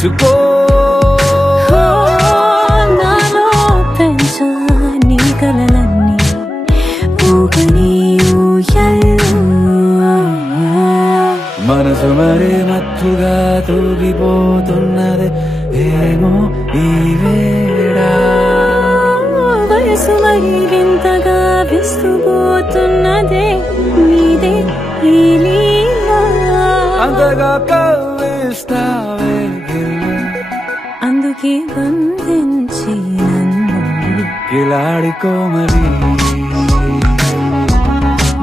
పెంచుకో నాలో పెంచా నీ కలలన్నీ ఊగని ఊయల్లో మనసు మరే మత్తుగా తూగిపోతున్నది ఏమో ఈ వేళ వయసు మరి వింతగా విస్తుపోతున్నదే నీదే ఈ లీలా అంతగా కవ్విస్తావే అందుకే బంధించి నన్ను కిలాడి కోమలి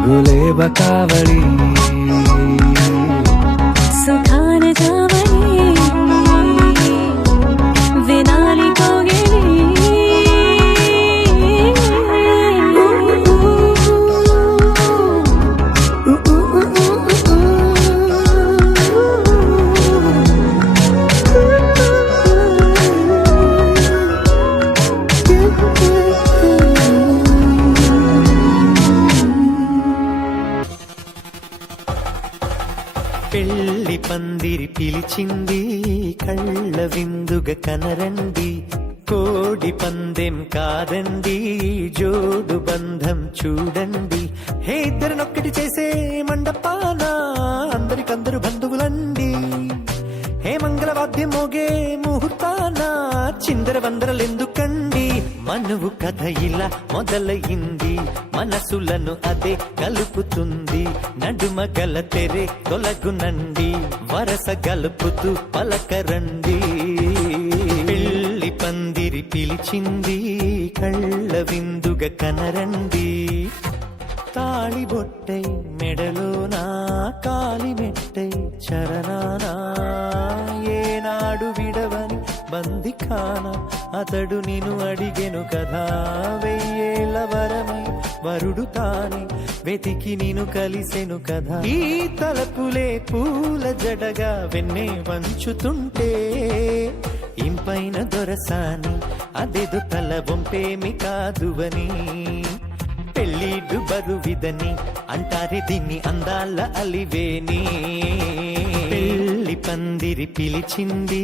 గులేబ కావడి సుఖాన జావని వినాలి కోగిలి పెళ్లి పందిరి పిలిచింది కళ్ళ విందుగా కనరండి కోడి పందెం కాదండి జోడు బంధం చూడండి హే ఇద్దరినొక్కటి చేసే మండపాన అందరికందరు బంధువులండి హే మంగళవాద్యం మోగే ముహూర్తాన చిందర వందరలెందుకండి మనువు కథ ఇలా మొదలయింది మనసులను అదే కలుపుతుంది నడుమ గల తెరే తొలగునండి వరస గలుపుతూ పలకరండి పెళ్లి పందిరి పిలిచింది కళ్ళ విందుగా కనరండి తాళి బొట్టై మెడలోనా కాలి మెట్టై చరణానా ఏనాడు విడవని బందిఖాన అతడు నిన్ను అడిగెను కదా వెయ్యేళ్ళ వరమై వరుడు తానే వెతికి నిన్ను కలిసెను కదా ఈ తలపులే పూల జడగా వెన్నే వంచుతుంటే ఇంపైన దొరసాని అదేదో తల వంపేమి కాదువని పెళ్ళిడు బరువిదని అంటారే దీన్ని అందాల అలివేని పెళ్లి పందిరి పిలిచింది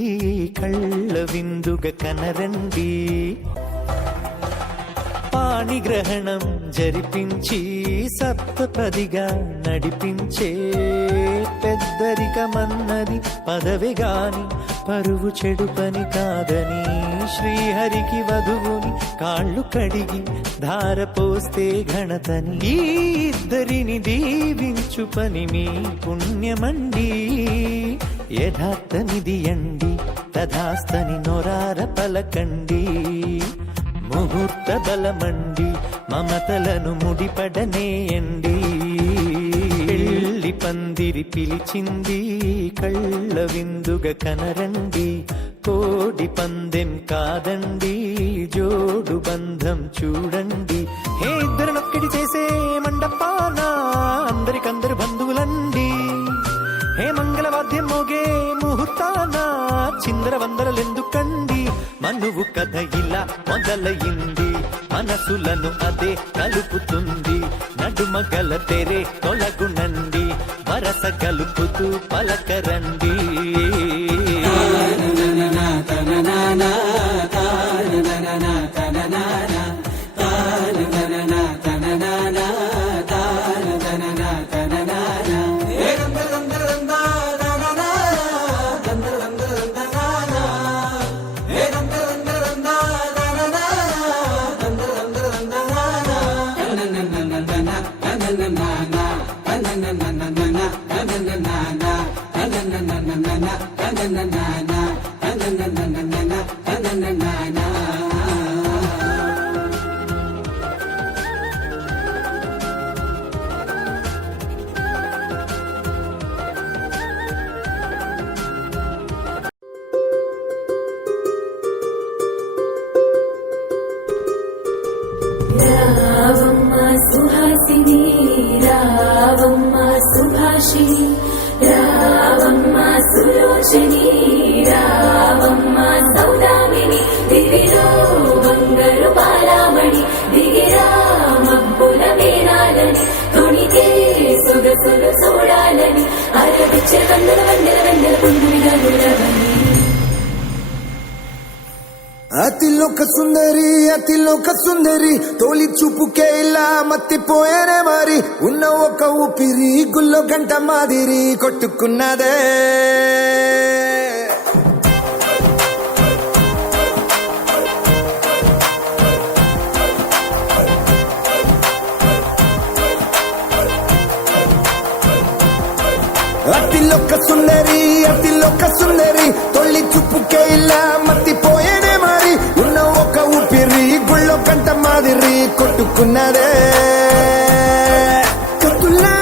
కళ్ళ విందుగా కనరండి పాణిగ్రహణం జరిపించి సప్తపదిగా నడిపించే పెద్దరికమన్నది పదవి గాని పరువు చెడు పని కాదని శ్రీహరికి వధువుని కాళ్ళు కడిగి ధార పోస్తే ఘనతని ఈ ఇద్దరిని దీవించు పని మీ పుణ్యమండి యథార్థనిది అండి తథాస్తని నొరార పలకండి ముహూర్త బలమండి మమతలను ముడిపడనేయండి పెళ్లి పందిరి పిలిచింది కళ్ళ విందుగా కనరండి కోడి పందెం కాదండి జోడు బంధం చూడండి హే ఇద్దరినొక్కటి చేసే మండపాన అందరికందరు బంధువులండి హే మంగళవాద్యం మోగే ముహూర్తాన చిందర వందరలెందుకండి మనువు కథ ఇలా మొదలయింది మనసులను అదే కలుపుతుంది నడుమ గల తెరే తొలగునండి వరస కలుపుతూ పలకరండి రావమ్మ సుహాసిని రావమ్మ సుభాషిణి రావమ్మ సులోచని రావమ్మ సౌదామిని దివిలో బంగారు బాలామణి దిగిరా మబ్బుల వేనాలని తొణికే సొగసులు చూడాలని అరవిచ్చే వందల వందల వందల పుంగునిగా నురవని అతిలోక సుందరి తోలి చూపుకే ఇలా మత్తిపోయేనే మరి ఉన్న ఒక ఊపిరి గుల్లో గంట మాదిరి కొట్టుకున్నదే అతిలోక సుందరి తొలి చూపుకే ఇలా మత్తిపోయేనే మరి ఉన్న ఒక ఊపిరి గుళ్ళో కంట మాదిరి కొట్టుకున్నదే కత్తులా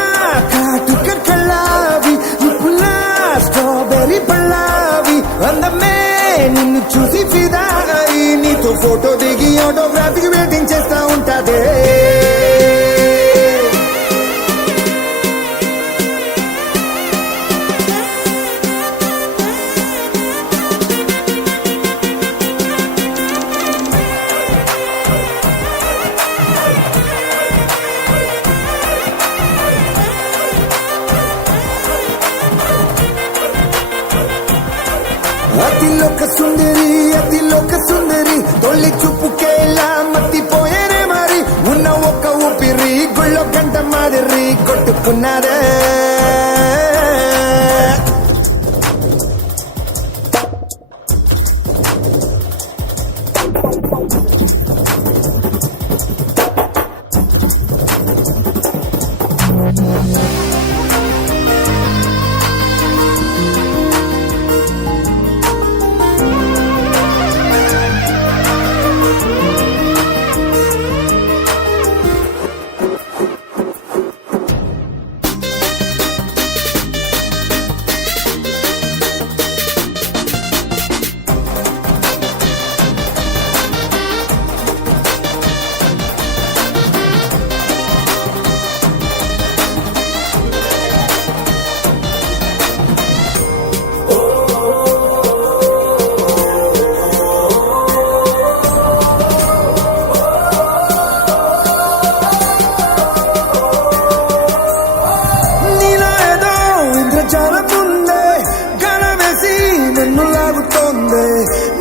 కాటుక కళ్ళావి నిప్పులా స్ట్రాబెర్రీ పళ్ళావి అందమే నిన్ను చూసి ఫిదా అయి నీతో ఫోటో దిగి ఆటోగ్రాఫీకి వెయిటింగ్ చేస్తా ఉంటాదే అతిలోక సుందరి తొలి చూపుకే ఇలా మత్తిపోయేనే మరి ఉన్న ఒక ఊపిరి గుళ్ళో గంట మాదిరి కొట్టుకున్నదే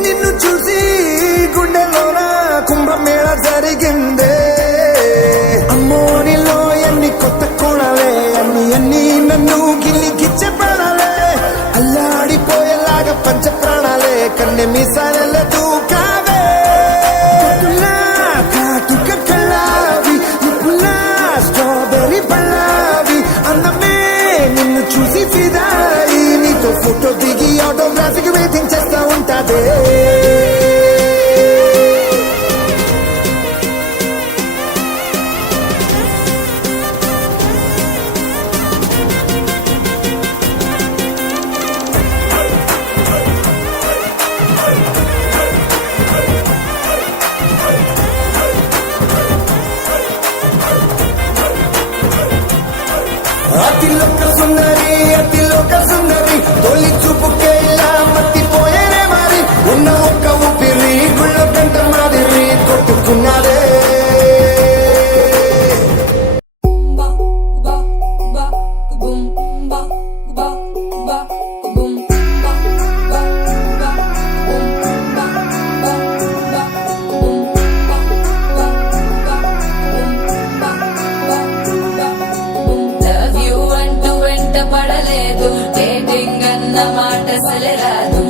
నిన్ను చూసి గుండెలోన కుంభమేళ జరిగిందే అమ్మో నీలో ఎన్ని కొత్త కోణాలే అన్ని నన్ను గిల్లికిచ్చే ప్రాణాలే అల్లాడిపోయేలాగా పంచ ప్రాణాలే కన్నె మీసాలే దూకావే కాటుక కళ్ళావి నిప్పులా స్ట్రాబెర్రీ పళ్ళావి అందమే నిన్ను చూసి ఫిదాయి నీతో ఫోటో దిగి ఆటోగ్రాఫీకి వెయిటింగ్ చేస్తా ఉంటాదే అతిలోక సుందరి తొలి చూపుకే ఇలా మత్తిపోయేనే మరి ఉన్న ఒక్క ఊపిరి గుళ్ళో గంట మాదిరి కొట్టుకున్నదే పడలేదు డేటింగ్ అన్న మాట సలరాదు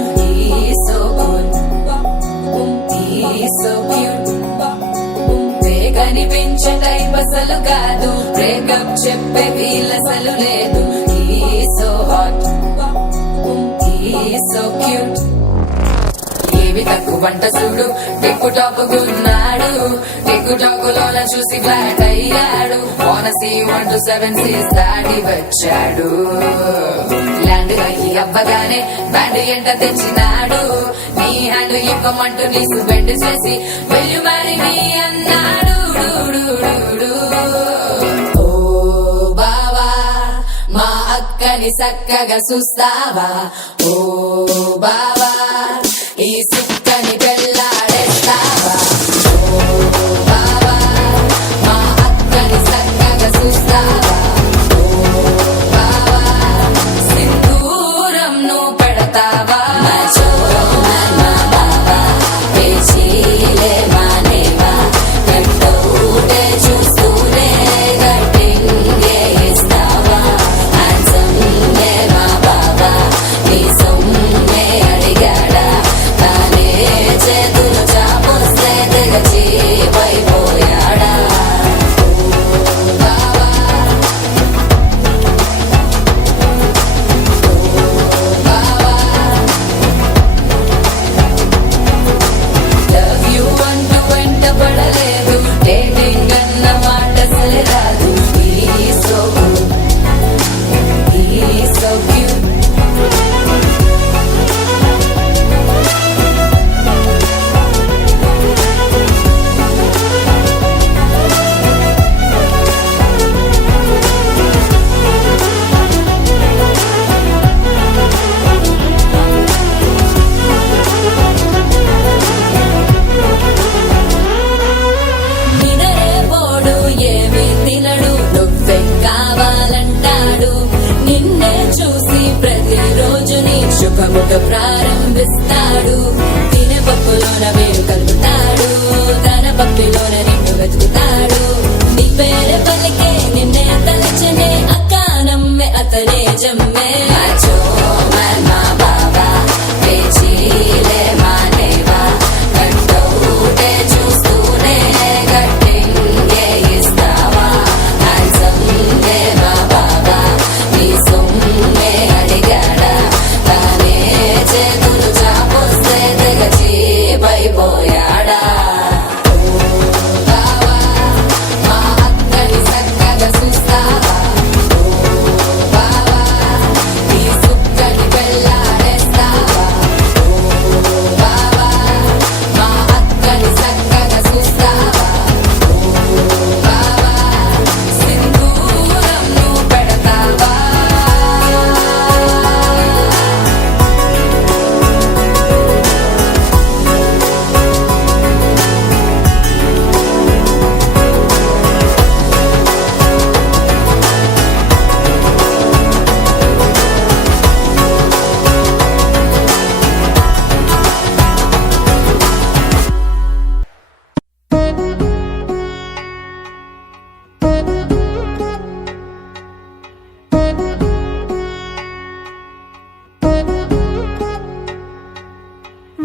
సో క్యూట్ కనిపించే టైప్ అసలు కాదు బ్రేకప్ చెప్పే వీల్ అసలు లేదు సో హాట్ సో క్యూట్ ఏవి తక్కువ వంట చూడు టిక్కు టాప్ గున్నాడు టిక్కు టాక్ లోన చూసి ఫ్లాట్ అయ్యాడు వానసీ 1 to 7 సీస్ దాటి వచ్చాడు ల్యాండ్ అయ్యి అవ్వగానే బ్యాండ్ ఎంట తెచ్చినాడు నీ హ్యాండ్ ఇవ్వమంటూ నీసు బెండ్ చేసి వెళ్ళు మరి నీ అన్నాడు ఓ బావా మా అక్కని చక్కగా చూస్తావా ఓ బావా ఈ సుక్కని పెళ్ళాడేస్తావా ఓ బావా మా అక్కని చక్కగా చూస్తావా ఓ బావా సింధూరం నువ్వు పెడతావా మా బావా పేచి जम्मे नाचो मैं बाबा पेचीले मानेवा गट्टूटे చూస్తూనే గట్టింగే ఇస్తావా హ్యాండ్సమ్గే మా బాబా నీ సొమ్మే అడిగాడా తానే చేతులు చాపొస్తే తెగ చీపైపోయాడా బావా మా అక్కని చక్కగా చూస్తావా బావా నీ సుక్కని పెళ్ళాడేస్తావా బావా మా అక్కని చక్కగా చూస్తావా బావా సింధూరం నువ్వు పెడతావా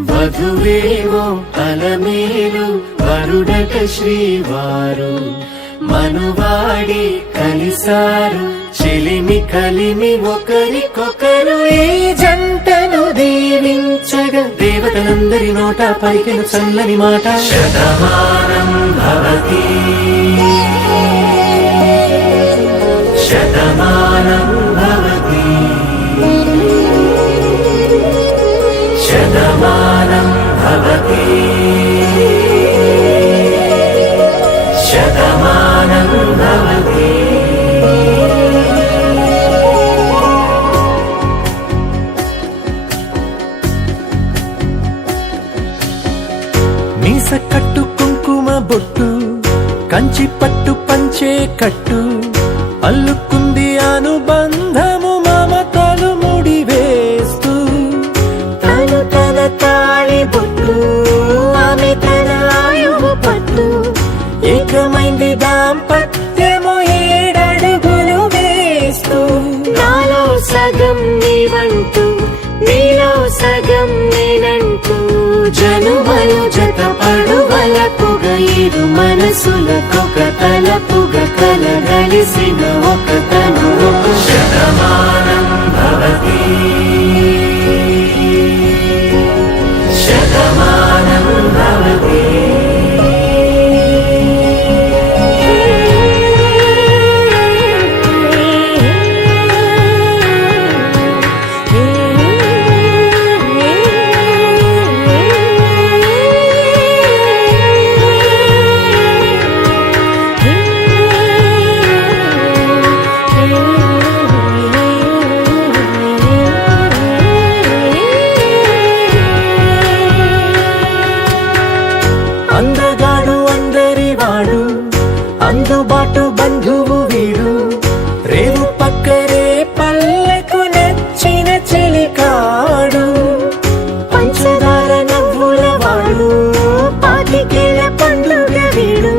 వధువేవో అలమేలు వరుడట శ్రీవారు మనువాడి కలిసారు చెలిమి కలిమి ఒకరికొకరు ఈ జంటను దీవించగా దేవతలందరి నోట పలికిన చల్లని మాట శతమానం భవతి శతమానం భవతి శతమానం భవతి శతమానం భవతి మీస కట్టు కుంకుమ బొట్టు కంచి పట్టు పంచే కట్టు అల్లుకుంది అనుబంధము మమతలు ముడివేస్తూ తను తన తాళి బొట్టు ఆమె తన ఆయువు పట్టు ఏకమైంది దాంపత్యము 7 అడుగులు వేస్తూ నాలో సగం నీవంటూ నీలో సగం నేనంటూ జనుమలు జత పడువలపుగ ఇరు మనసులకొక తలపుగ కలగలిసిన ఒక తను శతమానం భవతి శతమానం భవతి అందగాడు అందరి వాడు అందుబాటు బంధువు వీడు రేవు పక్కరే పల్లెకు నచ్చిన చెలికాడు పంచదార నవ్వుల వాడు పాతికేల పండుగ వీడు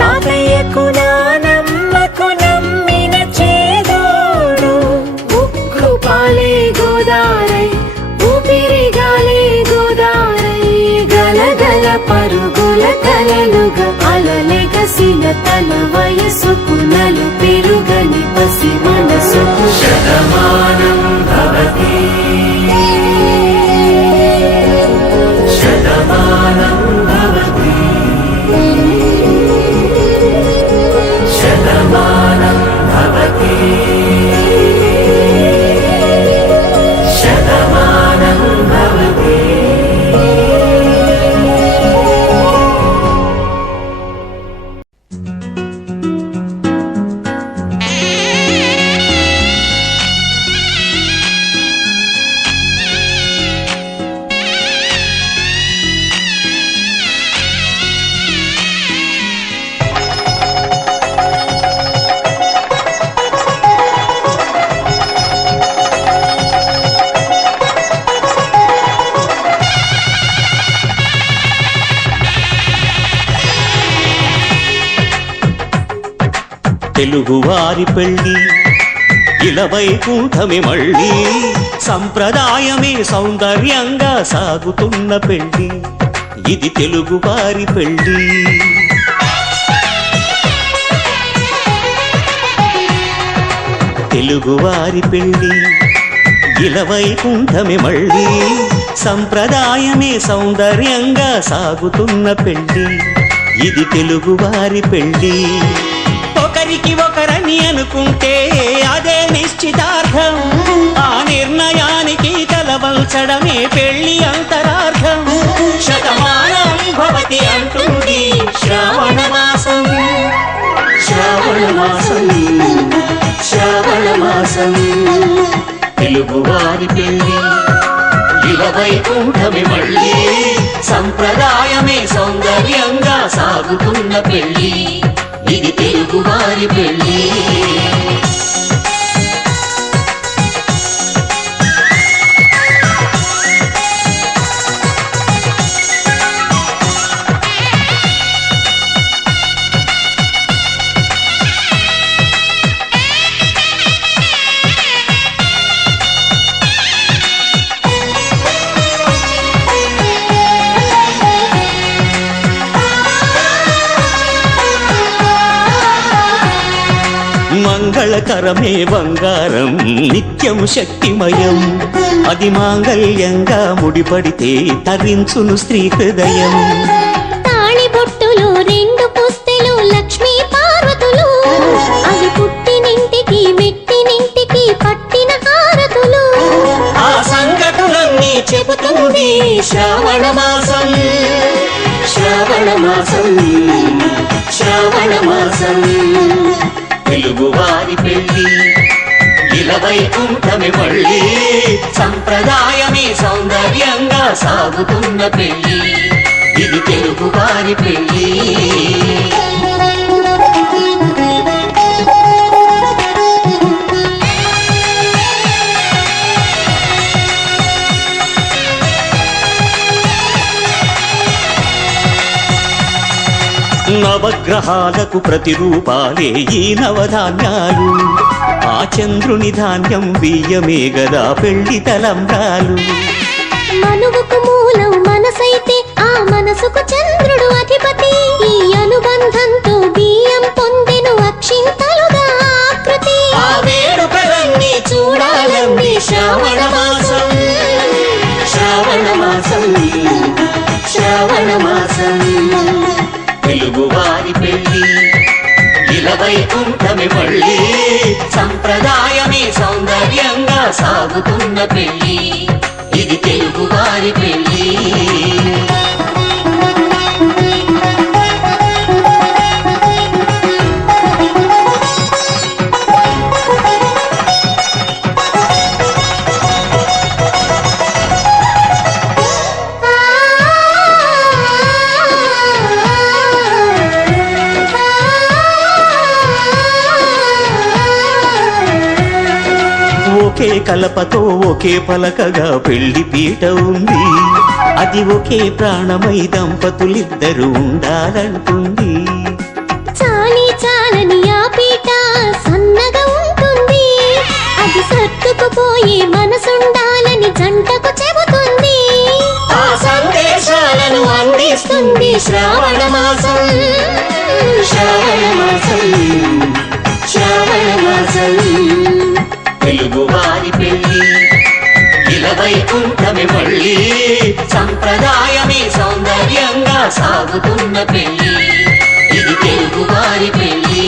తాతయ్యకు నానమ్మకు నమ్మిన చేదోడు ఉక్కు పాలే గోదారై ఊపిరిగాలే గోదారై గలగల పరుగుల కలలుగా అలలెగసిన తన వయసుకు నలు పెరుగని పసి మనసుకు శతమానం భవతి శతమానం భవతి శతమానం భవతి శతమానం భవతి తెలుగువారి పెళ్లి ఇలా వైకుంఠమే మళ్ళీ సంప్రదాయమే సౌందర్యంగా సాగుతున్న పెళ్లి ఇది తెలుగు వారి పెళ్లి తెలుగువారి పెళ్లి ఇలా వైకుంఠమే మళ్ళీ సంప్రదాయమే సౌందర్యంగా సాగుతున్న పెళ్లి ఇది తెలుగువారి పెళ్లి ఒకరికి ఒకరని అనుకుంటే అదే నిశ్చితార్థం ఆ నిర్ణయానికి తలవంచడమే పెళ్లి అంతరార్థం శతమానం భవతి అంటుంది శ్రావణ మాసం శ్రావణ మాసం శ్రావణ మాసం తెలుగువారి పెళ్లి ఇలా వైకుంఠమే మళ్ళీ సంప్రదాయమే సౌందర్యంగా సాగుతున్న పెళ్లి ఇది తెలుగువారి పెళ్లి మంగళకరమే బంగారం నిత్యం శక్తిమయం అది మాంగళ్యంగా ముడిపడితే తరించును స్త్రీ హృదయం తాళి బొట్టులు రెండు పుస్తెలు లక్ష్మీ పార్వతులు అవి పుట్టినింటికి మెట్టినింటికి పట్టిన హారతులు ఆ సంఘటనలన్నీ చెబుతుంది శ్రావణ మాసం శ్రావణ మాసం శ్రావణ మాసం తెలుగువారి పెళ్లి ఇలా వైకుంఠమే మళ్ళీ సంప్రదాయమే సౌందర్యంగా సాగుతున్న పెళ్లి ఇది తెలుగువారి పెళ్లి నవగ్రహాలకు ప్రతిరూపాలే ఈ నవధాన్యాలు ఆ చంద్రుని ధాన్యం బియ్యమే గదా పెళ్లి తలంబ్రాలు మనువుకు మూలం మనసైతే ఆ మనసుకు చంద్రుడు అధిపతి ఈ అనుబంధంతో బియ్యం పొందెను అక్షింతలుగా ఆకృతి ఆ వేడుకలన్నీ చూడాలన్నీ శ్రావణ మాసం శ్రావణ మాసం శ్రావణ మాసం తెలుగువారి పెళ్లి ఇలా వైకుంఠమే మళ్ళీ సంప్రదాయమే సౌందర్యంగా సాగుతున్న పెళ్లి ఇది తెలుగువారి పెళ్లి ఒకే కలపతో ఒకే పలకగా పెళ్లి పీట ఉంది అది ఒకే ప్రాణమై దంపతులిద్దరూ ఉండాలంటుంది చాలి చాలని ఆ పీట సన్నగా ఉంటుంది అది సర్దుకుపోయే మనసుండాలని జంటకు చెబుతుంది ఆ సందేశాలను అందిస్తుంది శ్రావణ మాసం శ్రావణ మాసం శ్రావణ మాసం తెలుగువారి పెళ్లి ఇలా వైకుంఠమే మళ్ళీ సంప్రదాయమే సౌందర్యంగా సాగుతున్న పెళ్లి ఇది తెలుగువారి పెళ్లి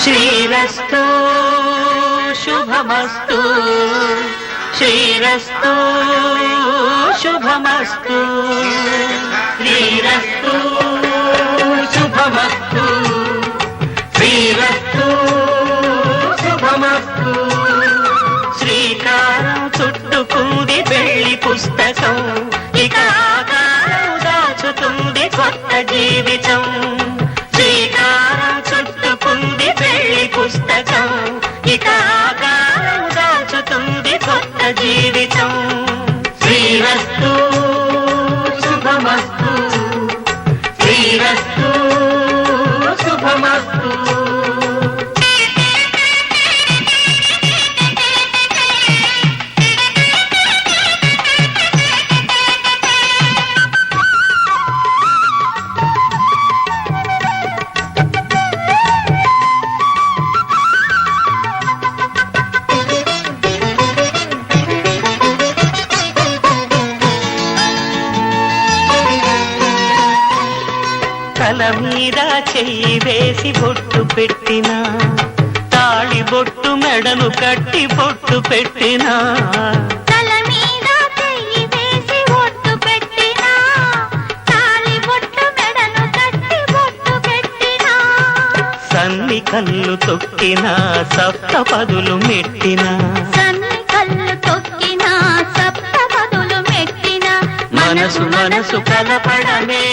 శ్రీరస్తు శుభమస్తు శ్రీరస్తు శుభమస్తు శ్రీరస్తు శుభమస్తు శ్రీరస్తు శుభమస్తు శ్రీకారం చుట్టుకుంది పెళ్లి పుస్తకం ఇక ఆకారం దాచుతుంది కొత్త జీవితం శ్రీకారం శ్రీరస్తు శుభమస్తు శ్రీరస్తు శుభమస్తు తల మీద చెయ్యి వేసి బొట్టు పెట్టినా తాళి బొట్టు మెడను కట్టి బొట్టు పెట్టినా తల మీద చెయ్యి వేసి బొట్టు పెట్టినా తాళి బొట్టు మెడను కట్టి బొట్టు పెట్టినా సన్ని కళ్ళు తొక్కినా సప్త పదులు మెట్టినా సన్ని కళ్ళు తొక్కినా సప్త పదులు మెట్టినా మనసు మనసు కలపడమే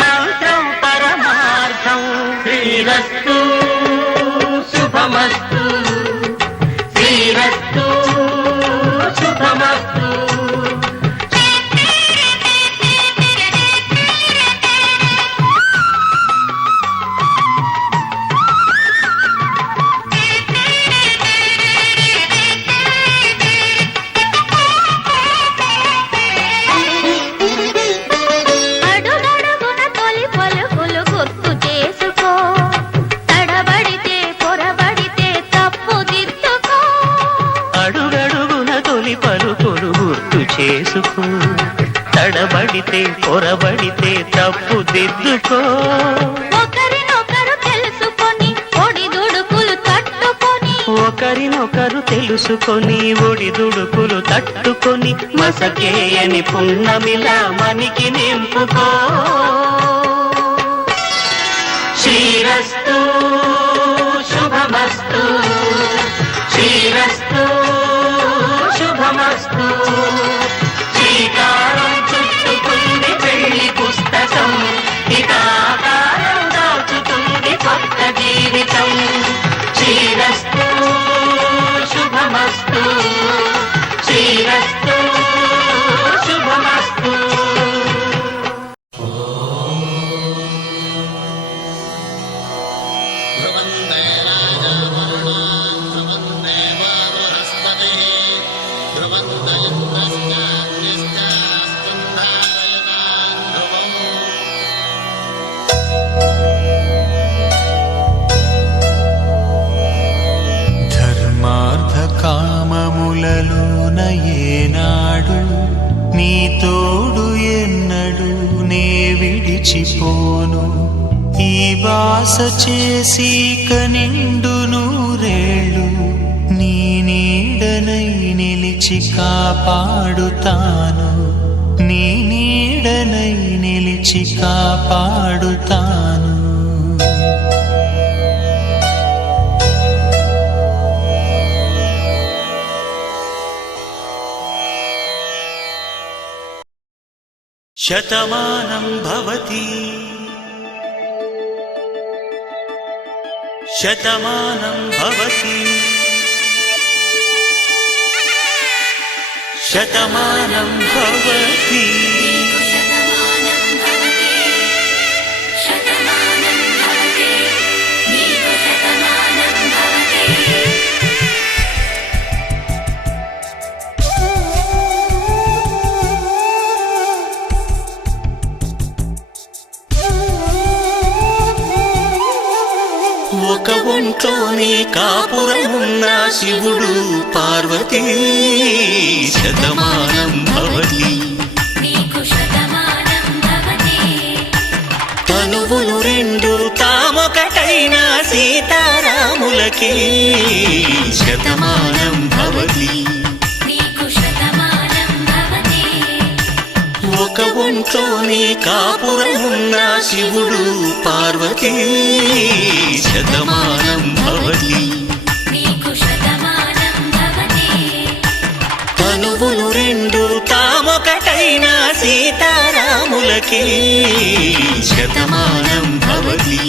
మంత్రం పరమార్థం శ్రీరస్తు శుభమస్తు శ్రీరస్తు శుభమస్తు అడుగడుగున తొలి పలుకులు గుర్తు చేసుకో తడబడితే పొరబడితే తప్పు దిద్దుకో అడుగడుగున తొలి పలుకులు గుర్తు చేసుకో తడబడితే పొరబడితే తప్పు దిద్దుకో ఒకరినొకరు తెలుసుకొని ఒడిదుడుకులు తట్టుకొని ఒకరినొకరు తెలుసుకొని ఒడిదుడుకులు తట్టుకొని మసకేయని పున్నమిలా మనికి నింపుకో శ్రీరస్తు శుభమస్తు శ్రీరస్తు శుభమస్తు శ్రీకారం చుట్టుకుంది పెళ్లి పుస్తకం ఇక ఆకారం దాచుతుంది కొత్త జీవితం శ్రీరస్తు శుభమస్తు శ్రీరస్తు శుభమస్తు ధర్మార్థ కామములలోన ఏనాడు నీ తోడు ఎన్నడు నే విడిచిపోను ఈ వాస చేసి కనిండు నూరేళ్ళు నీ నీడనై నిలిచి కాపాడుతాను నీ నీడనై నిలిచి కాపాడుతాను శతమానం భవతి శతమానం భవతి శతమానం భవతి ఒక ఒంట్లోనే కాపురమున్న శివుడు పార్వతీ శతమానం భవతి తనువులు రెండు తామొకటైన సీతారాములకి శతమానం భవతి ఒక ఒంట్లోనే కాపురమున్న శివుడు పార్వతీ శతమానం భవతి తనువులు రెండు తామొకటైన సీతారాములకి శతమానం భవతి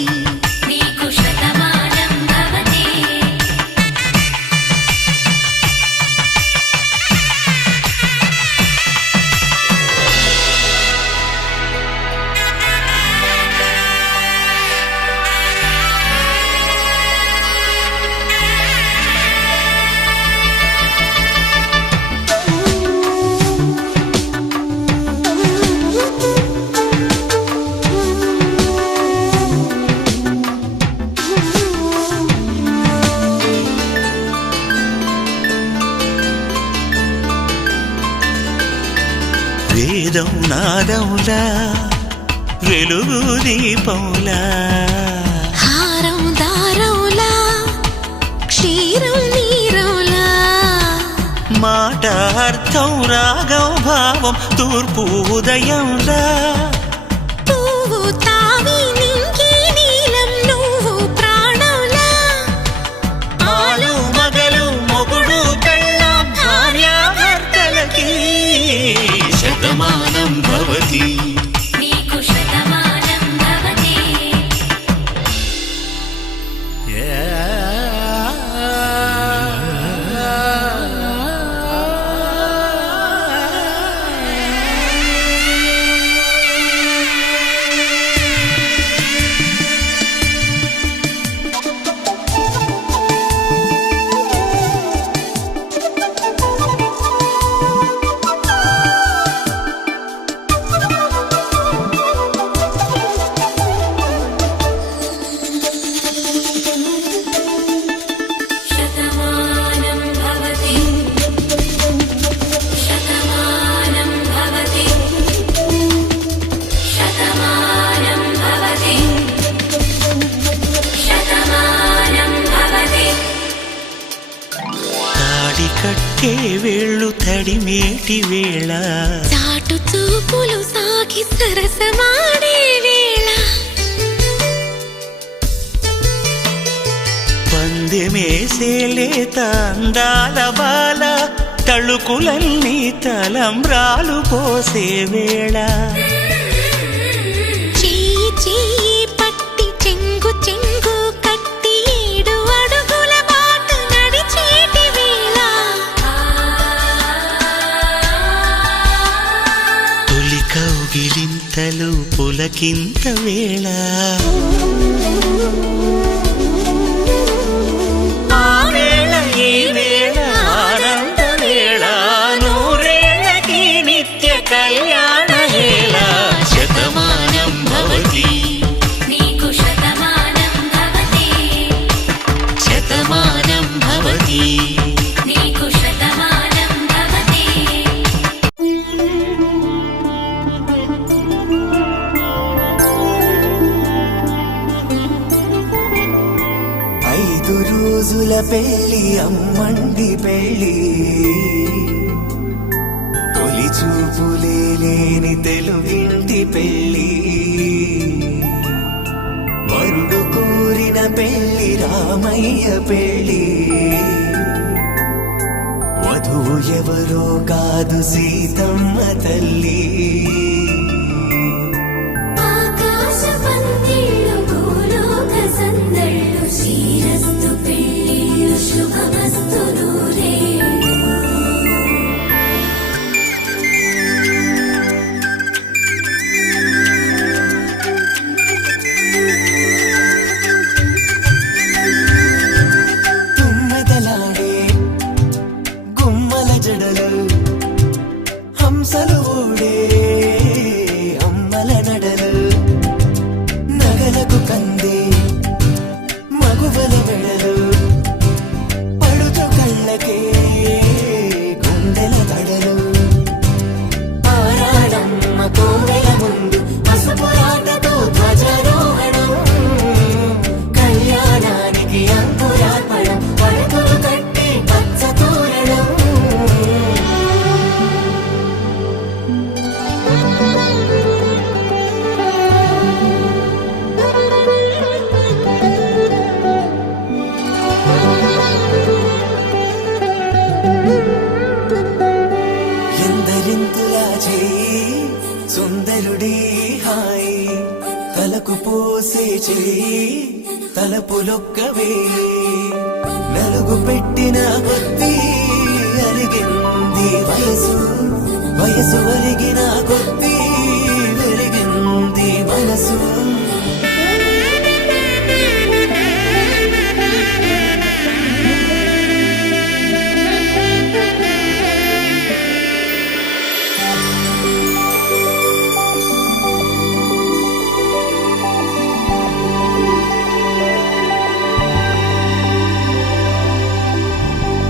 వేదం నాదములా వెలుగు దీపములా హారం దారములా క్షీరం నీరములా మాట అర్థం రాగం భావం తూర్పు ఉదయంలా పువ్వు తావి నింగి నీలం నువ్వు ప్రాణంలా ఆలు మగలు మొగుడు పెళ్ళాం భార్యాభర్తలకి శతమానం భవతి నీకు శతమానం భవతి. శతమానం భవతి శతమానం భవతి శతమానం భవతి శతమానం భవతి. తాడి కట్టే వేళ్ళు తడిమేటి వేళ చాటు చూపులు సాగి సరసమాడే వేళ పందెమేసేలేత అందాల బాల తళుకులన్నీ తలంబ్రాలు పోసే వేళ చెయ్యి చెయ్యి పట్టి చెంగు చెంగు కట్టి 7 అడుగుల బాట నడిచేటి వేళ తొలి కౌగిలింతలు పులకింత వేళ ఆ వేళ ఈ వేళ ఆనంద వేళ నూరేళ్ళకి నిత్య కళ్యాణ వేళ శతమానం భవతి నీకు శతమానం భవతి శతమానం భవతి నీకు శతమానం భవతి. ఐదు రోజుల పెళ్లి అమ్మండి పెళ్లి తొలి చూపులే లేని తెలుగింటి పెళ్లి వరుడు కోరిన పెళ్లి రామయ్య పెళ్లి వధువు ఎవరో కాదు సీతమ్మ తల్లి ఆకాశ పందిళ్ళు భూలోక సందళ్ళు శ్రీరస్తు పెళ్ళిళ్ళు శుభమస్తు నూరేళ్ళు. తుమ్మెదలాడే గుమ్మల జడలు హంసలు ఊడే అమ్మల నడలు నగలకు కందే మగువల మెడలు పడుచు కళ్ళకే గుండెల తడలు ఆరాడమ్మ కోవెల ముందు పసుపురాటతో ధ్వజారోహణం కళ్యాణానికి అంకురార్పణం పడకలు కట్టి పచ్చ తోరణం ఎందరింతులా చేయి సుందరుడి హాయి తలకు పోసే చేయి తలపులొక్కవే నలుగు పెట్టిన కొద్దీ అరిగింది వయసు వయసు ఒరిగిన కొద్దీ వెలిగింది మనసు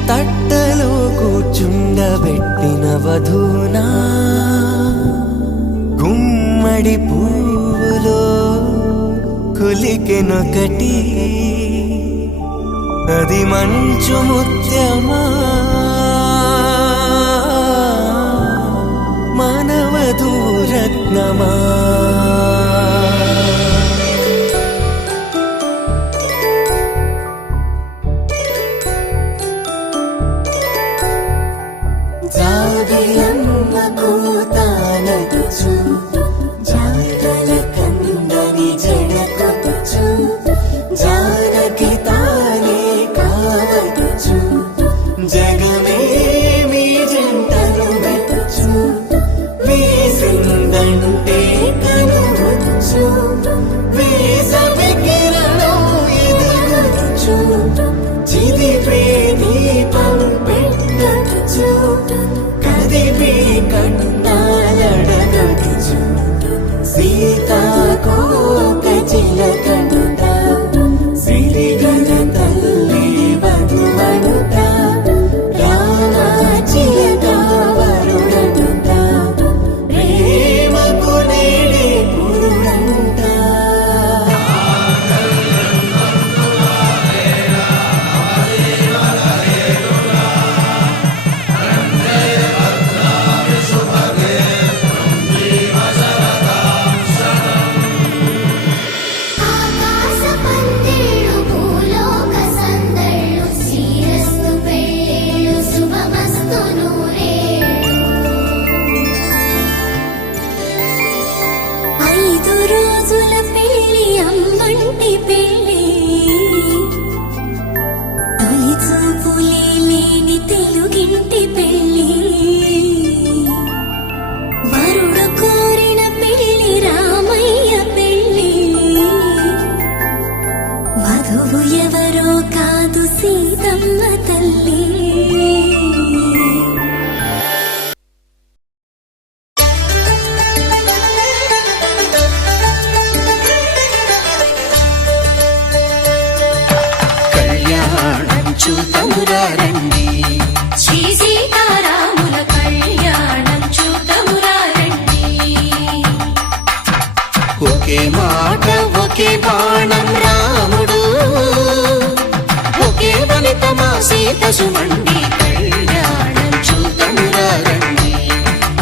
తట్టలో కూర్చుండబెట్టిన వధూనా గుమ్మడి పువ్వులో కులికెనొకటి, అది మంచు ముత్యమా మానవదూరత్నమా. జాబిలమ్మ కోతానడుచు, జాడల కందని జడకొడుచు, జానకి తానే కావడుచు, జగమే మీ జంటను వెతుచు, వీసిందంటే కనువచ్చు, వేసవి కిరణం ఎదుగుచు, చిదిపే దీపం పెట్టచ్చు, కదిపే కన్నాలడగచ్చు, సీతాకోక చిలకనుట, సిరిగల తల్లి వధువనుట, రామ చిలక వరుడనుట, ప్రేమకు నేడే పురుడంట. ఆకాశ పందిళ్ళు భూలోక సందళ్ళు, శ్రీరస్తు పెళ్ళిళ్ళు శుభమస్తు నూరేళ్ళు. 5 రోజుల పెళ్ళి అమ్మంటి పెళ్ళి, తొలి చూపులే లేని తెలుగింటి పెళ్ళి, వరుడు కోరిన పెళ్ళి రామయ్య పెళ్ళి, వధువు ఎవరో కాదు సీతమ్మ తల్లి. కళ్యాణం చూతమురా రండి, శ్రీ సీతారాముల కళ్యాణం చూతమురా రండి. ఒకే మాట ఒకే బాణం రాముడు, ఒకే వనిత మా సీత సుమండి. కళ్యాణం చూతమురా రండి,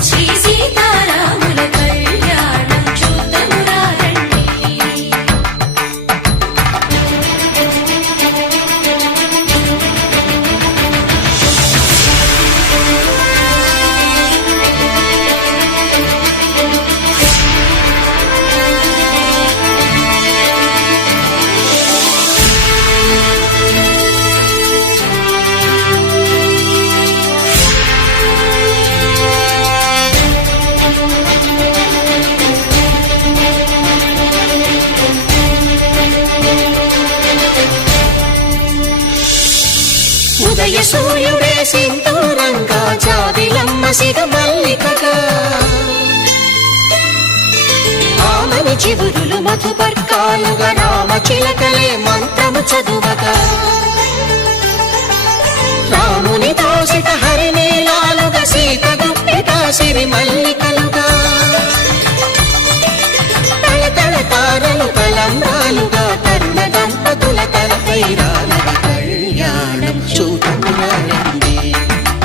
శ్రీ సీతారాముల కళ్యాణం చూతమురా రండి. ఉదయ సూర్యుడే సింధూరంగా, జాబిలమ్మ సిగ మల్లికగా, ఆమని చివురులు మధుపర్కాలుగా, రామ చిలకలే మంత్రము చదువగా, రాముని దోసిట హరినీలాలుగా, సీత గుప్పిట సిరి మల్లికలుగా, తళతళ తారలు తలంబ్రాలుగా, తరుణ దంపతుల తలపై రాలగా. కళ్యాణం చూతమురా రండి,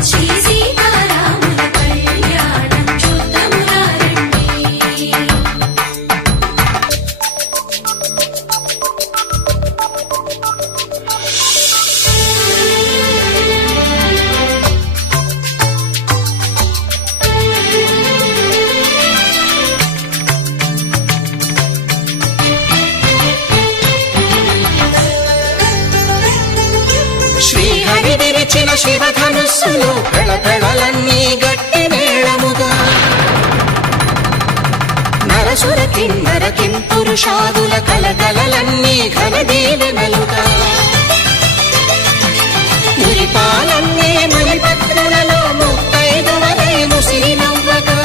శ్రీ సీతారాముల కళ్యాణం చూతమురా రండి. శ్రీహరి విరిచిన శివధనుస్సులు, పెళపెళలన్నీ గట్టి మేళముగా, నరసుర కిన్నర కింపురుషాదుల కలకలలన్నీ ఘన దీవెనలుగా, మురిపాలన్నీ మణిపత్రులలో ముత్తైదువలై ముసిరి నవ్వగా,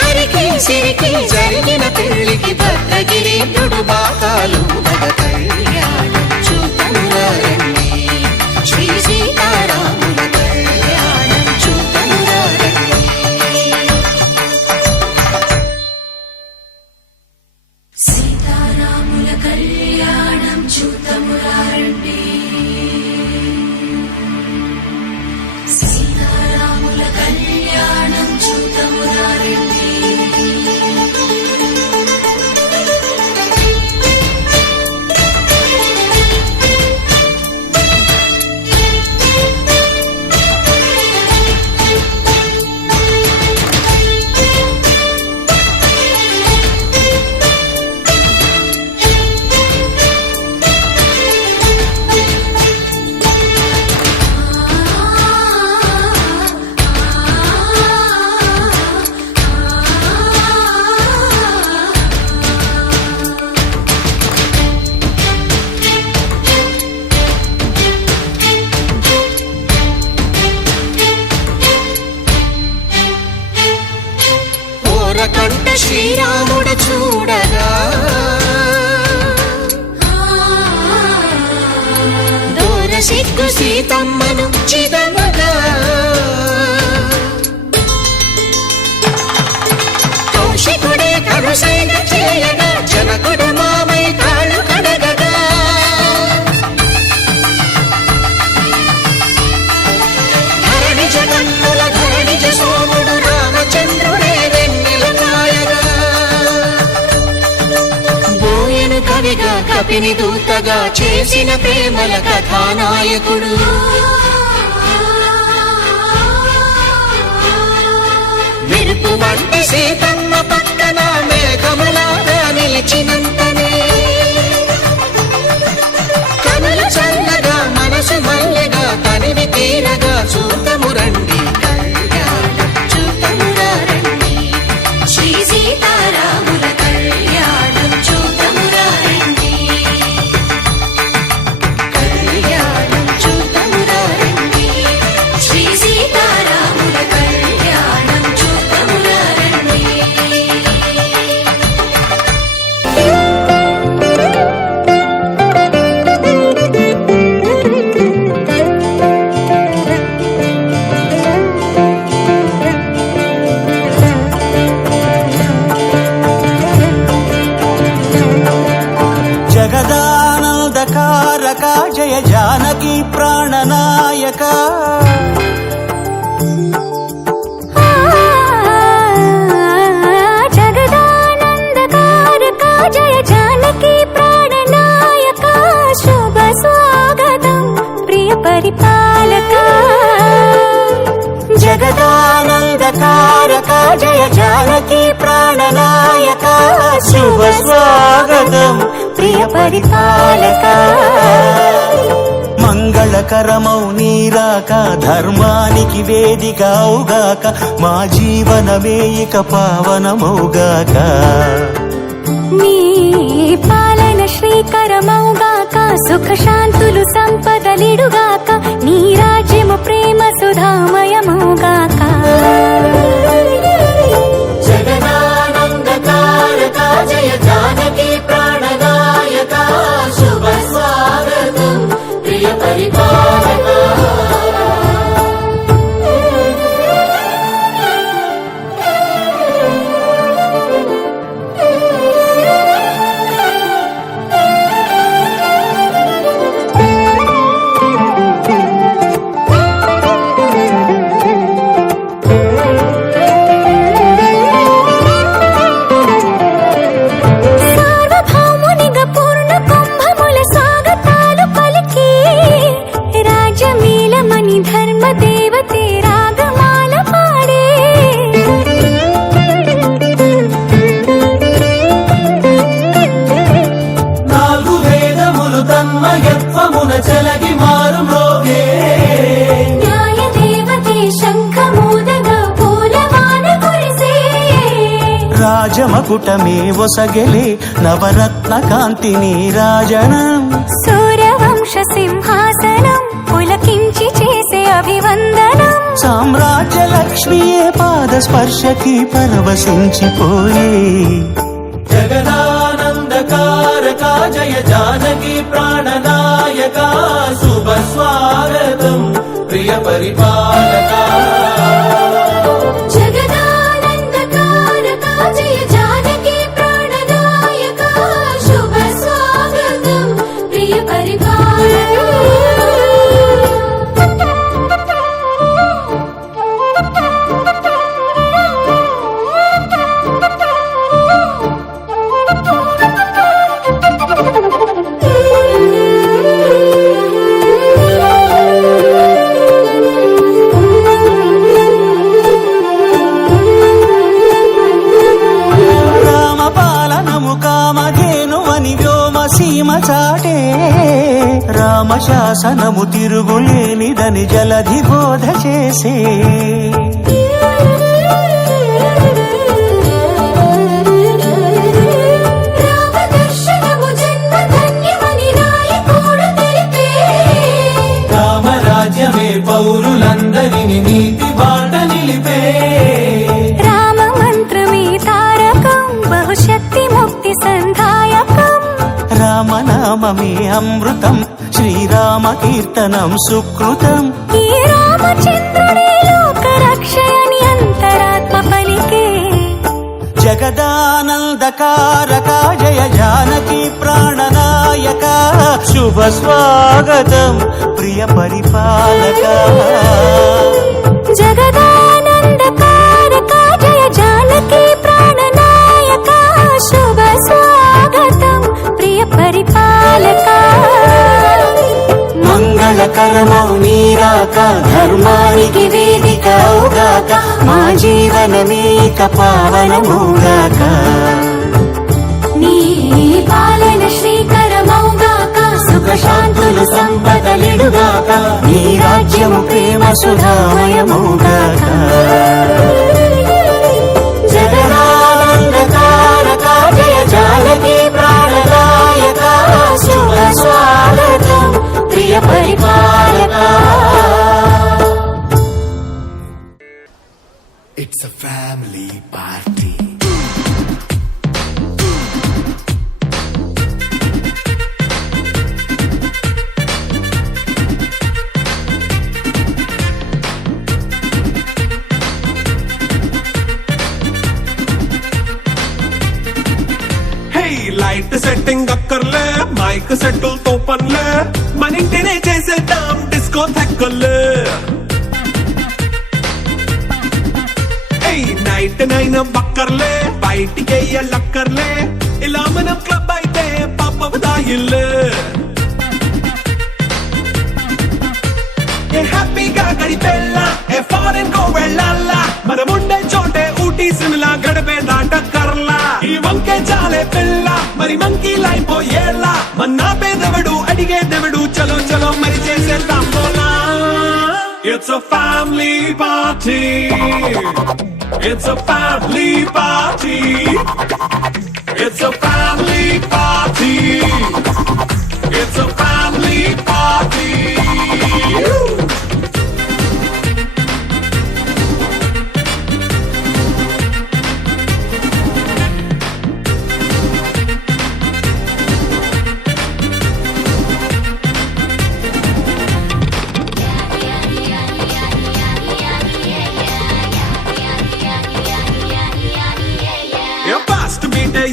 హరికి సిరికి జరిగిన పెళ్లికి భద్రగిరీంద్రుడు బాకాలు మగ. కళ్యాణం చూతమురా రండి, శ్రీ సీతారాముల కళ్యాణం చూతమురా రండి. శ్రీరాముడు చూడగా దూర సిగ్గు సీతమ్మను చిదమగా కౌశికుడే కరుసైన చేయగా జనకుడు మామై కాళ్ళు కడగగా ధరణి జగన్నుల ధరణిజ సోముడు రామచంద్రుడే వెన్నెల కాయగా బోయను కవిగా కపిని దూతగా చేసిన ప్రేమల కథానాయకుడు మెరుపు వంటి సీతమ్మ పక్కన మేఘములాగా నిలిచినంతనే కనులు చల్లగా మనసు మల్లెగా తనివి తీరగా చూతము రండి కళ్యాణం చూతమురా రండి శ్రీ సీతారాముల కళ్యాణం చూతమురా రండి కళ్యాణం చూతమురా రండి శ్రీ సీతారాముల కళ్యాణం చూతమురా రండి జగదానందకారక జయ జానకి ప్రాణనాయక జగదానందకారక జయ జానకి ప్రాణనాయక శుభ స్వాగతం ప్రియ పరిపాలక జగదానందకారక జయ జానకి ప్రాణనాయక శుభ స్వాగతం ప్రియ పరిపాలక మంగళకరమౌ నీరాక ధర్మానికి వేదికవుగాక మా జీవనమే ఇక పావనమౌగాక నీ పాలన శ్రీకరమౌగాక సుఖ శాంతులు సంపదలిడుగాక నీ రాజ్యము ప్రేమ సుధామయమౌగాక జగదానందకారక జయ జానకి ప్రాణనాయక శుభ స్వాగతం ప్రియ పరిపాలక సార్వభౌమునిగా పూర్ణ కుంభముల స్వాగతాలు పలికి రాజమీలమణి ధర్మ దేవతే రాగమాల పాడే నాలుగు వేదములు తన్మయత్వమున చెలగి మారు మ్రోగే న్యాయ దేవతే శంఖమూదగా పూలవాన కురిసే రాజమకుటమే ఒసగెలే నవరత్న కాంతిని రాజనం సూర్యవంశ సింహాసనం పులకించి చేసే అభివందనం సామ్రాజ్య లక్ష్మియే పాద స్పర్శకి పరవశించిపోయే జగదానందకారక జయ జానకి ప్రాణనాయక శుభ స్వాగతం ప్రియ పరిపాలక జగదానందకారక జయ జానకి ప్రాణనాయక శుభ స్వాగతం ప్రియ రామపాలనము కామధేనువని వ్యోమ సీమ చాటే రామశాసనము తిరుగులేనిదని జలధి బోధ చేసే రామదర్శనము జన్మ ధన్యమని నాయకుడు తెలిపే రామరాజ్యమే పౌరులందరిని నీతి బాట నిలిపే రామ మంత్రమే తారకం కీర్తనం సుకృతం. ఈ రామచంద్రుడే లోక రక్షయని అంతరాత్మ పలికే. జగదానందకారక జయ జానకి ప్రాణనాయక శుభ స్వాగతం ప్రియ పరిపాలక. జగదానందకారక జయ జానకి ప్రాణనాయక శుభ స్వాగతం ప్రియ పరిపాలక. మంగళకరమౌ నీరాక ధర్మానికి వేదిక అవుగాక మా జీవనమేక పావనమౌగాక. నీ పాలన శ్రీకరమౌగాక సుఖ శాంతులు సంపదలిడుగాక నీ రాజ్యము ప్రేమ సుధామయమౌగాక. జగదానందకారక జయ జానకి ప్రాణనాయక శుభ స్వాగతం ప్రియ పరిపాలక. It's a family party. Light setting అక్కర్లే మైక్ సెట్టులతో పనులే మన ఇంటినే చేసేద్దాం డిస్కో థెక్కర్లే. నైట్ నైన్ బక్కర్లే బయటికి ఎల్లక్కర్లే ఇలా మనం క్లబ్ అయితే పాపదాయిల్లే. హ్యాపీగా గడిపెళ్ళ ఏ ఫారెన్ కో వెళ్ళాలా మనం ఉండే చోటే ఊటీ సిమ్లా గడిపే దాటక్కర్లా. ఈ వంకే చాలే పిల్ల మరి మంకీ లైపోయేలా మన్నా పేదవడు అడిగేదెవడు చలో చలో మరి చేసేద్దాం పోలా. It's a family party. It's a family party. It's a family party. It's a family party.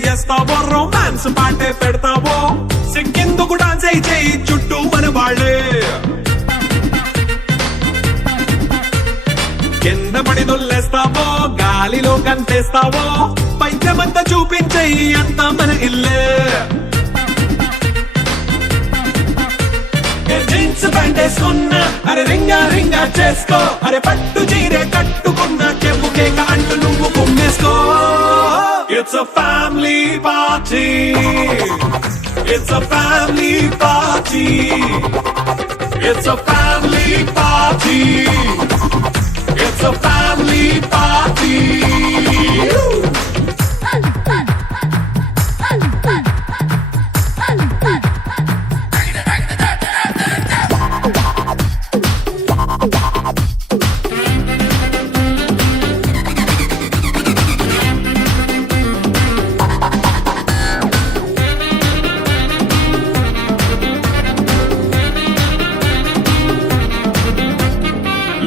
చేస్తావో రొమాన్స్ పాటే పెడతావో సిక్కెందుకు డాన్స్ అయి చేయి చుట్టూ మన వాళ్ళే. కింద పడి దొల్లేస్తావో గాలిలో కంటేస్తావో పైద్యమంతా చూపించేయి అంతా మన ఇల్లే. జీన్స్ ప్యాంట్ వేసుకున్నా అరే రింగా రింగా చేసుకో అరే పట్టు చీరే కట్టుకున్న చెవు కేక అంటూ నువ్వు కుమ్మేసుకో. It's a family party. It's a family party. It's a family party. It's a family party.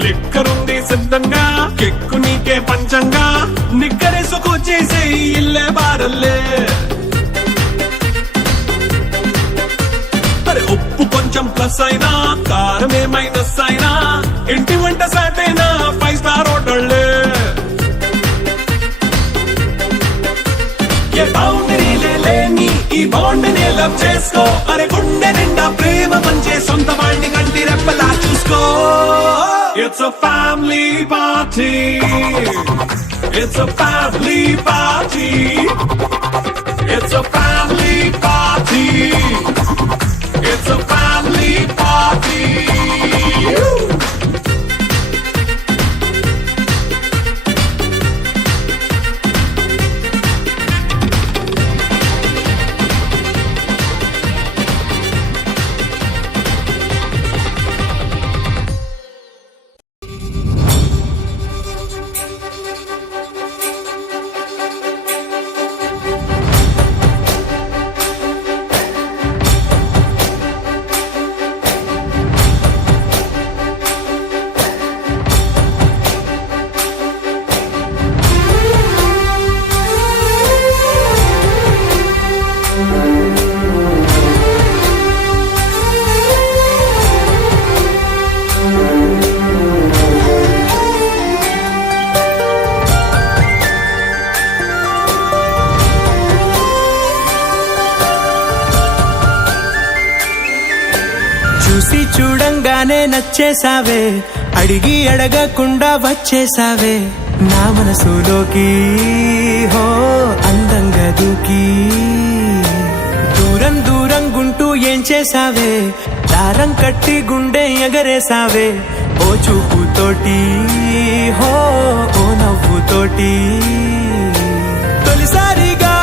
లిక్కరుంది సిద్ధంగా కిక్కు నీకే పంచంగా నిక్కరేసుకు చేసే ఇల్లే బారల్లే. అరే ఉప్పు కొంచెం ప్లస్ అయినా కారమే మైనస్ అయినా ఇంటి వంట సాటైనా 5 స్టార్ హోటళ్ళే. ఏ బౌండరీలే లేని ఈ బాండ్ ని లవ్ చేసుకో అరే గుండె నిండా ప్రేమ పంచే సొంత వాడిని కంటి రెప్పలా చూసుకో. It's a family party. It's a family party. It's a family party. It's a family party. చూడగానే నచ్చేసావే, అడిగి అడగకుండా వచ్చేసావే నా మనసులోకి, హో అందంగా దూకి. దూరం దూరం గుంటూ ఏం చేసావే, దారం కట్టి గుండె ఎగరేసావే ఓ చూపుతోటి, హో ఓ నవ్వుతోటి. తొలిసారిగా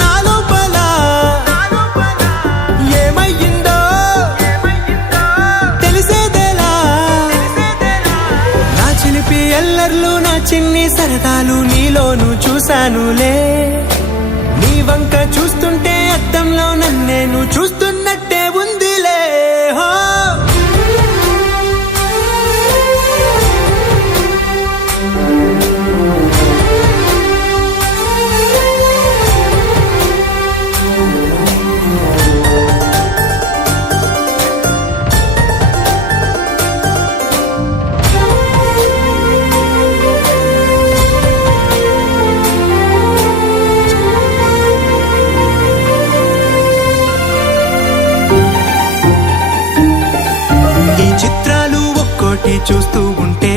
నా లోపల ఏమయ్యిందో తెలిసేదేలా. నా చిలిపి ఎల్లర్లు నా చిన్ని సరదాలు నీలోను చూశానులే. నీ వంక చూస్తుంటే అద్దంలో నన్నేను చూస్తున్నట్టే ఉందిలే. హో చిత్రాలు ఒక్కోటి చూస్తూ ఉంటే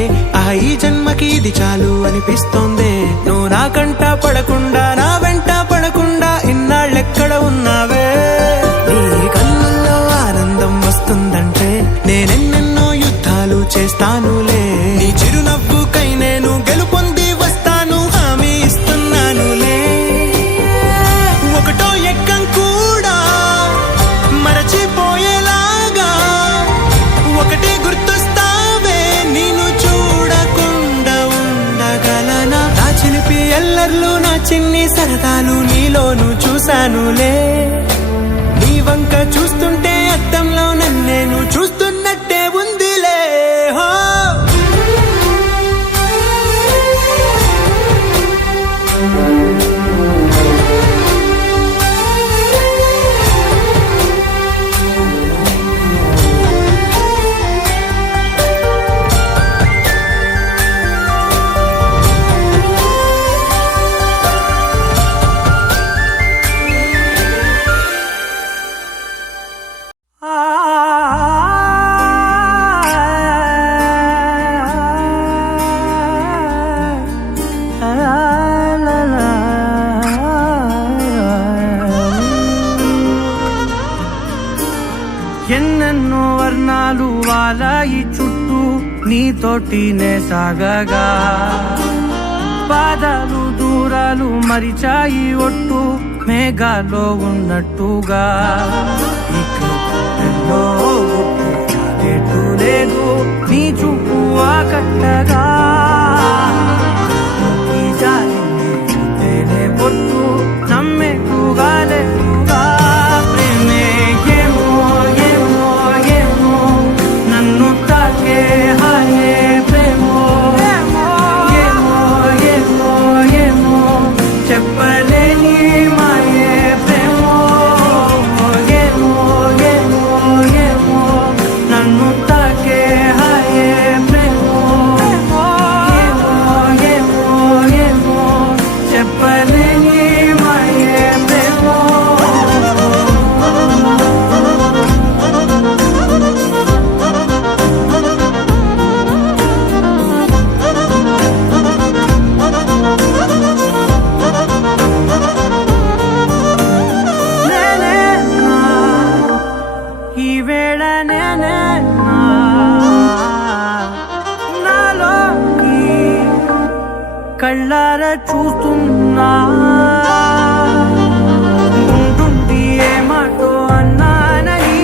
ఈ జన్మకి ఇది చాలు అనిపిస్తోంది. నువ్వు నా కంట పడకుండా నా వెంట పడకుండా ఇన్నాళ్ళెక్కడ ఉన్నావే. నీ కళ్ళల్లో ఆనందం వస్తుందంటే నేనెన్నెన్నో యుద్ధాలు చేస్తానులే. నీ చిరునవ్వుకై నేను గెలుపొంది వస్తాను హామీ ఇస్తున్నానులే. ఒకటో ఎక్కం కూడా మరచిపోయేలాగా ఒకటే గుర్తొస్తావే, నేను చూడకుండా ఉండగలనా. నా చిలిపి ఎల్లర్లు నా చిన్ని సరదాలు నీలోను చూశానులే. నీ వంక చూస్తుంటే అద్దంలో నన్నేను చూస్తున్నట్టే ఉందిలే. హో ఎన్నెన్నో వర్ణాలు వాలాయి చుట్టూ నీతోటినే సాగగా. పాదాలు దూరాలు మరిచాయి ఒట్టు మేఘాలో ఉన్నట్టుగా. ఇక ఎన్నో ఎటు లేదు నీ చూపు ఆకట్టగా. ఈ జాలినే పొట్టు నమ్మేట్టుగా లేటుగా. ప్రేమే ఏమో ఏమో ఏమో నన్ను తాకే హాయే ప్రేమో. ఏమో ఏమో ఏమో చెప్పలేని మాయే ప్రేమో. ఏమో ఏమో ఏమో నన్ను తాకే హాయే ప్రేమో. ఏమో ఏమో ఏమో చెప్పలేని మాయే ప్రేమో. నేనేనా ఈ వేళ నేనేనా నాలోకి కళ్ళారా చూస్తున్నా. ఉంటుండి ఏ మాటో అన్నానని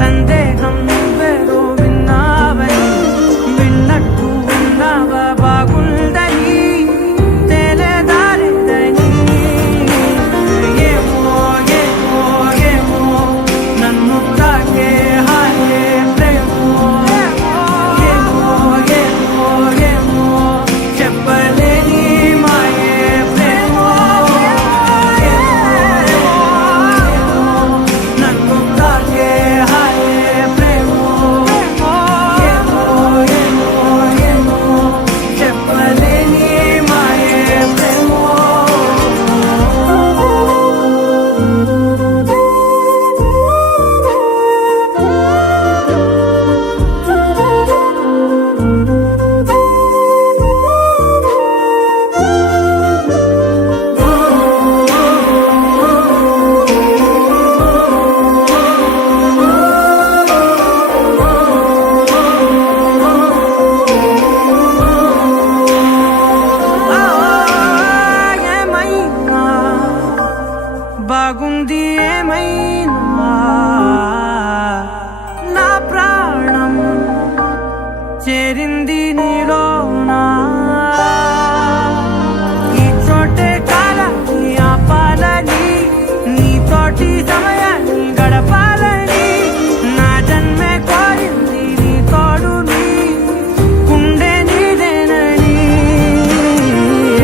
సందేహం నువ్వేదో విన్నావని. విన్నట్టు ఉన్నావా బాగుందని తెలియదారిదని. ఏమో ఏమో ఏమో నన్ను తాకే హాయే ప్రేమో. ఏమో ఏమో ఏమో చెప్పలేని మాయే ప్రేమో. ఉంది నీలోనా ఈ చోటే కాలాన్ని ఆపాలని నీతోటి సమయాన్ని గడపాలని నా జన్మే కోరింది నీ తోడుని గుండె నీదేనని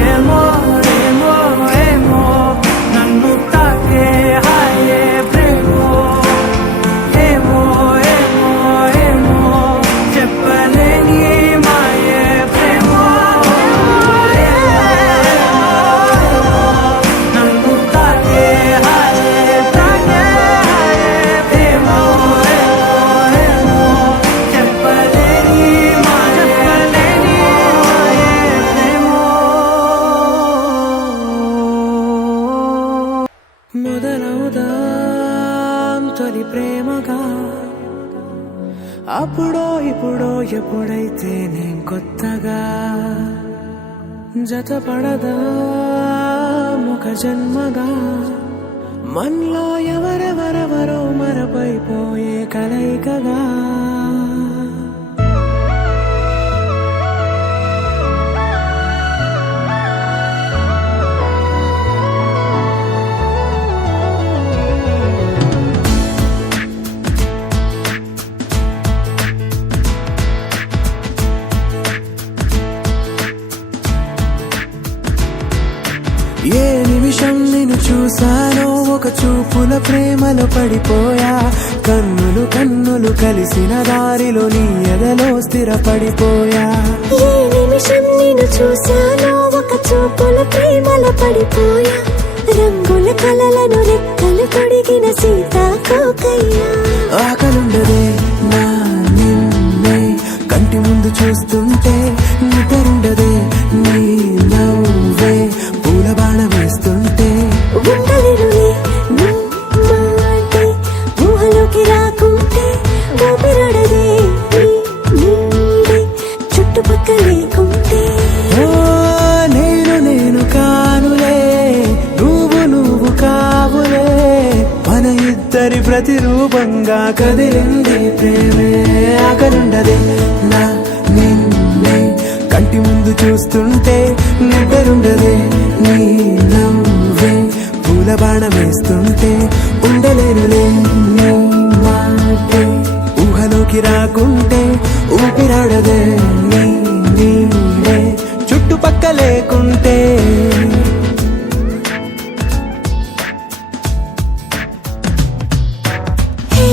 ఏమో ఏమో ఏమో నన్ను తాకే హాయే ప్రేమో ఏమో ఏమో ఏమో చెప్పలేని మాయే ప్రేమో నన్ను తాకే హాయే ప్రేమో ఏమో చెప్పలేని మాయే ప్రేమో మొదలవుదాం తొలి ప్రేమగా అప్పుడో ఇప్పుడో ఎప్పుడైతే నేను కొత్తగా జతపడదా ఒక జన్మగా మనలో ఎవరెవరెవరో మరపైపోయే కలయికగా ఏ నిమిషం నిన్ను చూసానో ఒక చూపుల ప్రేమలో పడిపోయా కన్నులు కన్నులు కలిసిన దారిలో నీ ఎదలో స్థిరపడిపోయా ఏ నిమిషం నిన్ను చూశానో ఒక చూపుల ప్రేమలో పడిపోయా రంగుల కలలను రెక్కలు తొడిగిన సీతాకోకయ్యా ఆకలుండదే నా నిన్నే కంటి ముందు చూస్తుంటే నిద్రుండదే నీ నవ్వే పూల బాణ వేస్తుంటే ఉండలేనులే నీ మాటే ఊహలోకి రాకుంటే ఊపిరాడదే నీ నీడే చుట్టుపక్కల లేకుంటే ఓ నేను కానులే నువ్వు కావులే మన ఇద్దరి ప్రతిరూపంగా కదిలిందే ప్రేమే ఆకలుండదే నా నిన్నే కంటి ముందు చూస్తుంటే నిద్రుండదే నీ నవ్వే పూల బాణ వేస్తుంటే ఉండలేనులే నీ మాటే ఊహలోకి రాకుంటే ఊపిరాడదే నీ నీడే చుట్టుపక్క లేకుంటే హే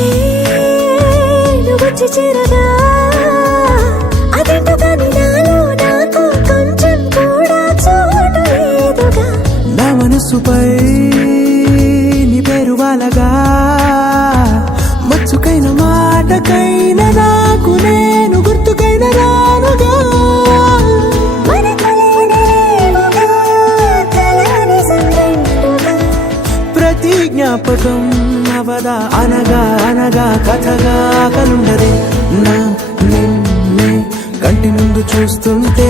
నువ్వు వచ్చి చేరగా అదేంటో కానీ నాలో నాకు కొంచెం కూడా చోటు లేదుగా నా మనసుపై నీ పేరు వాలగా మచ్చుకైన మాటకైన నాకు నేను గుర్తుకైన రానుగా మన కలనేవుగా కలని సంగంటుగా ప్రతి జ్ఞాపకం అవదా అనగా అనగా కథగా కలుండదే నా నిన్నే కంటి ముందు చూస్తుంటే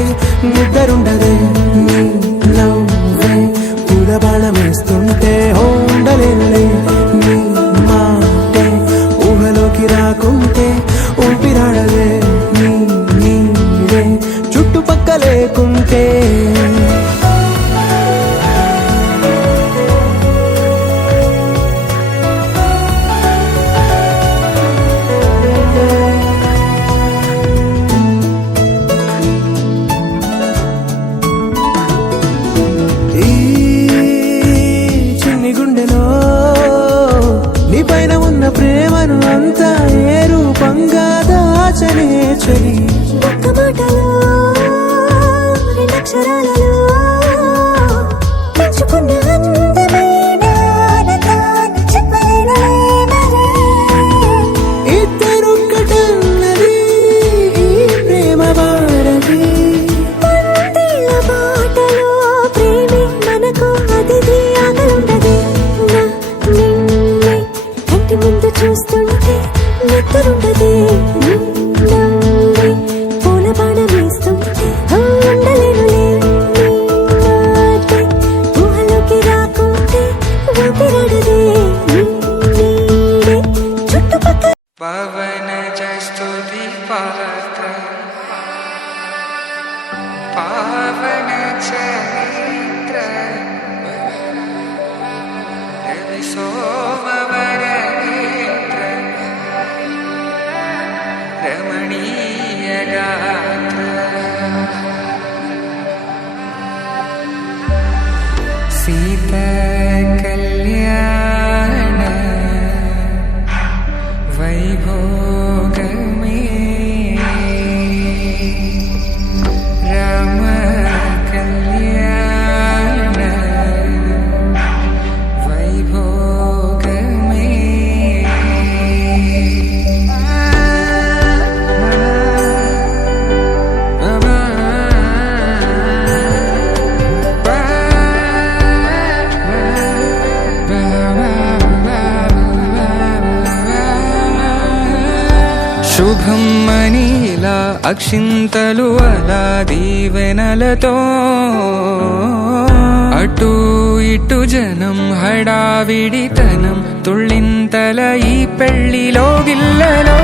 నిద్రుండదే నీ నవ్వే పూల బాణం వేస్తుంటే ఉండలేనులే నీ మాటే ఊహలోకి రాకుంటే ఊపిరాడదే నీ నీడే చుట్టుపక్క లేకుంటే ఈ పావన చరిత్ర రవి సోమవర నేత్ర రమణీయ గాత్ర సీతా కళ్యాణ వైభోగమే రామ కళ్యాణ వైభోగమే శుభం మనీలా అక్షింతలు అలా దీవెనలతో అటు ఇటు జనం హడావిడితనం తుళ్ళింతల ఈ పెళ్లిలో గిల్లలో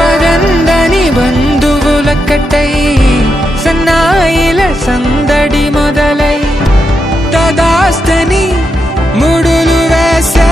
పదందని బంధువులక్కటై సన్నాయిల సందడి మొదలై తదాస్తని ముడులు వేసే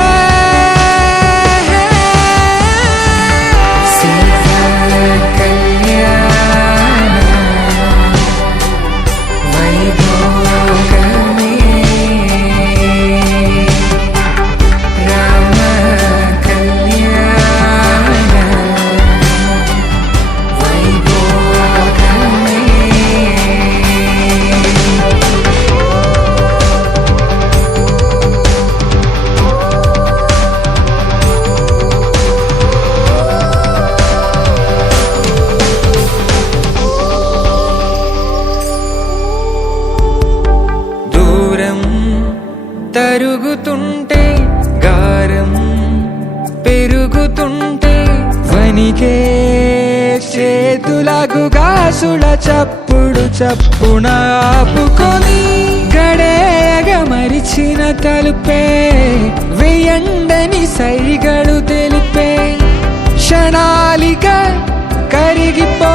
తరుగుతుంటే గారం పెరుగుతుంటే వనికే చేతులకు గాసుల చప్పుడు చప్పున ఆపుకొని గడేగ మరిచిన తలుపే వెయ్యండని సైగడు తెలిపే క్షణాలిక కరిగిపో